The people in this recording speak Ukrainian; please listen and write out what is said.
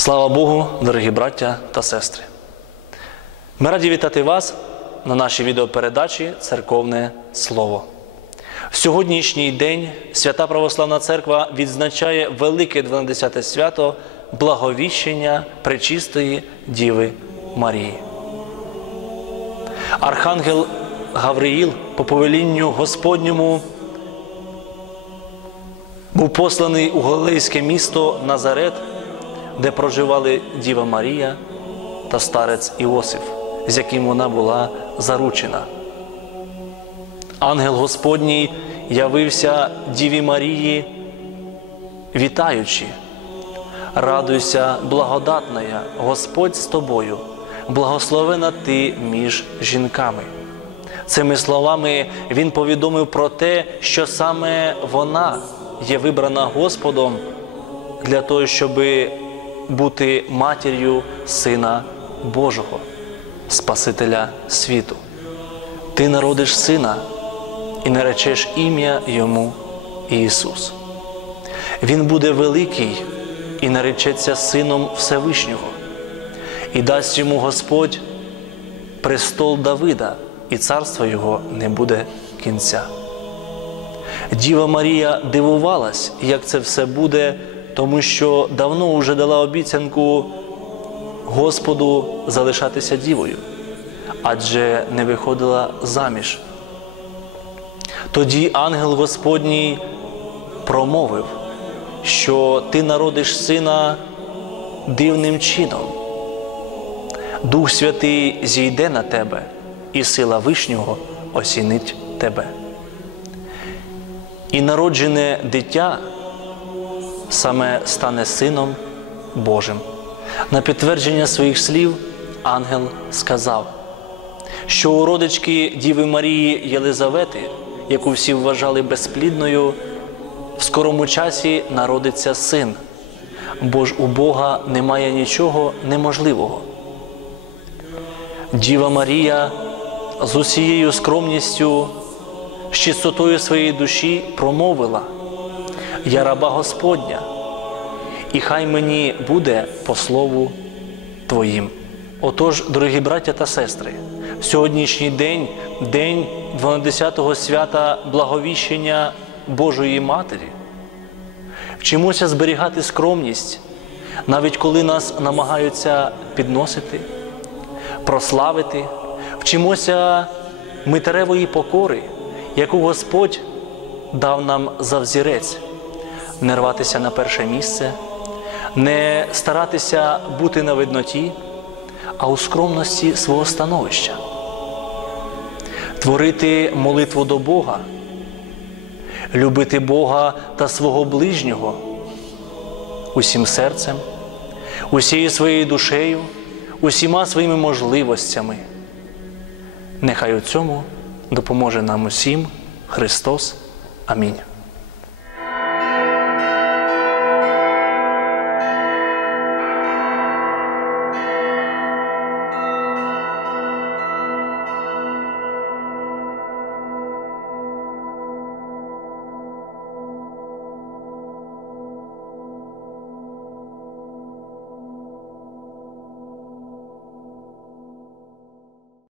Слава Богу, дорогі браття та сестри! Ми раді вітати вас на нашій відеопередачі Церковне Слово. В сьогоднішній день Свята Православна Церква відзначає велике 12 свято Благовіщення Пречистої Діви Марії. Архангел Гавриїл по повелінню Господньому був посланий у Галилейське місто Назарет, де проживали Діва Марія та старець Іосиф, з яким вона була заручена. Ангел Господній явився Діві Марії, вітаючи, радуйся, благодатная, Господь з тобою, благословена ти між жінками. Цими словами він повідомив про те, що саме вона є вибрана Господом для того, щоб бути матір'ю Сина Божого, Спасителя світу. Ти народиш сина і наречеш ім'я йому Ісус. Він буде великий і наречеться Сином Всевишнього, і дасть йому Господь престол Давида, і царство його не буде кінця. Діва Марія дивувалась, як це все буде, тому що давно вже дала обіцянку Господу залишатися дівою, адже не виходила заміж. Тоді ангел Господній промовив, що ти народиш сина дивним чином. Дух Святий зійде на тебе, і сила Вишнього осінить тебе. І народжене дитя саме стане Сином Божим. На підтвердження своїх слів ангел сказав, що у родички Діви Марії Єлизавети, яку всі вважали безплідною, в скорому часі народиться син, бо ж у Бога немає нічого неможливого. Діва Марія з усією скромністю, з чистотою своєї душі промовила: Я раба Господня, і хай мені буде по слову Твоїм. Отож, дорогі браття та сестри, сьогоднішній день, день 12-го свята Благовіщення Божої Матері, вчимося зберігати скромність, навіть коли нас намагаються підносити, прославити, вчимося митеревої покори, яку Господь дав нам за взірець, не рватися на перше місце, не старатися бути на видноті, а у скромності свого становища, творити молитву до Бога, любити Бога та свого ближнього усім серцем, усією своєю душею, усіма своїми можливостями. Нехай у цьому допоможе нам усім Христос. Амінь.